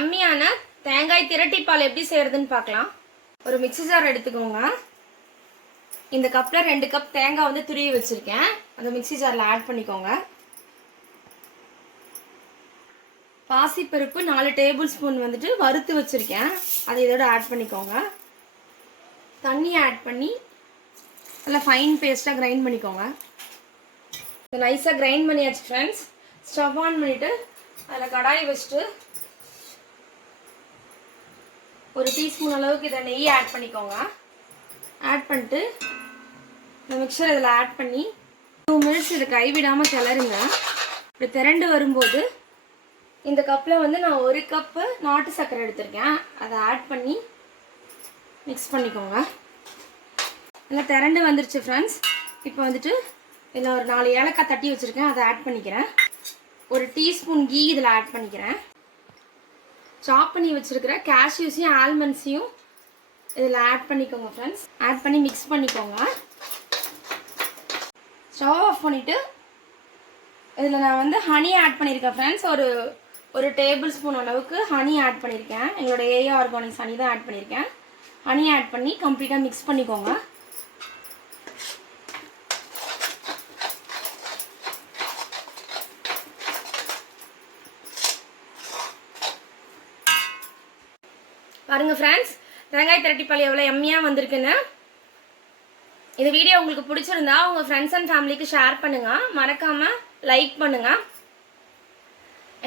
யம்மியான தேங்காய் திரட்டிப்பால் எப்படி செய்யறதுன்னு பார்க்கலாம். ஒரு மிக்ஸி ஜார் எடுத்துக்கோங்க. இந்த கப்பில் 2 கப் தேங்காய் வந்து துருவி வச்சுருக்கேன். அந்த மிக்ஸி ஜாரில் ஆட் பண்ணிக்கோங்க. பாசிப்பருப்பு 4 டேபிள் ஸ்பூன் வந்துட்டு வறுத்து வச்சுருக்கேன். அதை இதோட ஆட் பண்ணிக்கோங்க. தண்ணி ஆட் பண்ணி நல்லா ஃபைன் பேஸ்ட்டாக கிரைண்ட் பண்ணிக்கோங்க. இதை நைஸாக கிரைண்ட் பண்ணியாச்சு ஃப்ரெண்ட்ஸ். ஸ்டவ் ஆன் பண்ணிவிட்டு அதில் கடாய் வச்சுட்டு ஒரு டீஸ்பூன் அளவுக்கு இதை நெய் ஆட் பண்ணிக்கோங்க. ஆட் பண்ணிட்டு இந்த மிக்சர் இதில் ஆட் பண்ணி 2 மினிட்ஸ் இதை கைவிடாமல் கிளறுங்க. இப்படி திரண்டு வரும்போது இந்த கப்பில் வந்து நான் 1 கப்பு நாட்டு சர்க்கரை எடுத்திருக்கேன். அதை ஆட் பண்ணி மிக்ஸ் பண்ணிக்கோங்க. நல்லா திரண்டு வந்துருச்சு ஃப்ரெண்ட்ஸ். இப்போ வந்துட்டு இதில் ஒரு 4 ஏலக்காய் தட்டி வச்சுருக்கேன். அதை ஆட் பண்ணிக்கிறேன். ஒரு டீஸ்பூன் கீ இதில் ஆட் பண்ணிக்கிறேன். சாப் பண்ணி வச்சுருக்கிற கேஷ்யூஸையும் ஆல்மண்ட்ஸையும் இதில் ஆட் பண்ணிக்கோங்க ஃப்ரெண்ட்ஸ். ஆட் பண்ணி மிக்ஸ் பண்ணிக்கோங்க. ஸ்டவ் ஆஃப் பண்ணிவிட்டு இதில் நான் வந்து ஹனி ஆட் பண்ணியிருக்கேன் ஃப்ரெண்ட்ஸ். ஒரு டேபிள் ஸ்பூன் அளவுக்கு ஹனி ஆட் பண்ணியிருக்கேன். எங்களோட ஏஆ ஆர்கானிக்ஸ் ஹனி தான் ஆட் பண்ணியிருக்கேன். ஹனி ஆட் பண்ணி கம்ப்ளீட்டாக மிக்ஸ் பண்ணிக்கோங்க. பாருங்கள் ஃப்ரெண்ட்ஸ், தேங்காய் திரட்டிப்பால் எவ்வளோ எம்மியாக வந்திருக்குன்னு. இந்த வீடியோ உங்களுக்கு பிடிச்சிருந்தா உங்கள் ஃப்ரெண்ட்ஸ் அண்ட் ஃபேமிலிக்கு ஷேர் பண்ணுங்கள். மறக்காமல் லைக் பண்ணுங்கள்.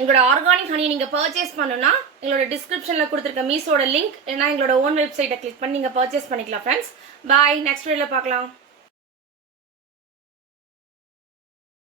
எங்களோட ஆர்கானிக் ஹனி நீங்கள் பர்ச்சேஸ் பண்ணணுன்னா எங்களோட டிஸ்கிரிப்ஷனில் கொடுத்துருக்க மீஷோட லிங்க் இல்லைனா எங்களோட ஓன் வெப்சைட்டை கிளிக் பண்ணி நீங்கள் பர்ச்சேஸ் பண்ணிக்கலாம் ஃப்ரெண்ட்ஸ். பாய், நெக்ஸ்ட் வீடியோவில் பார்க்கலாம்.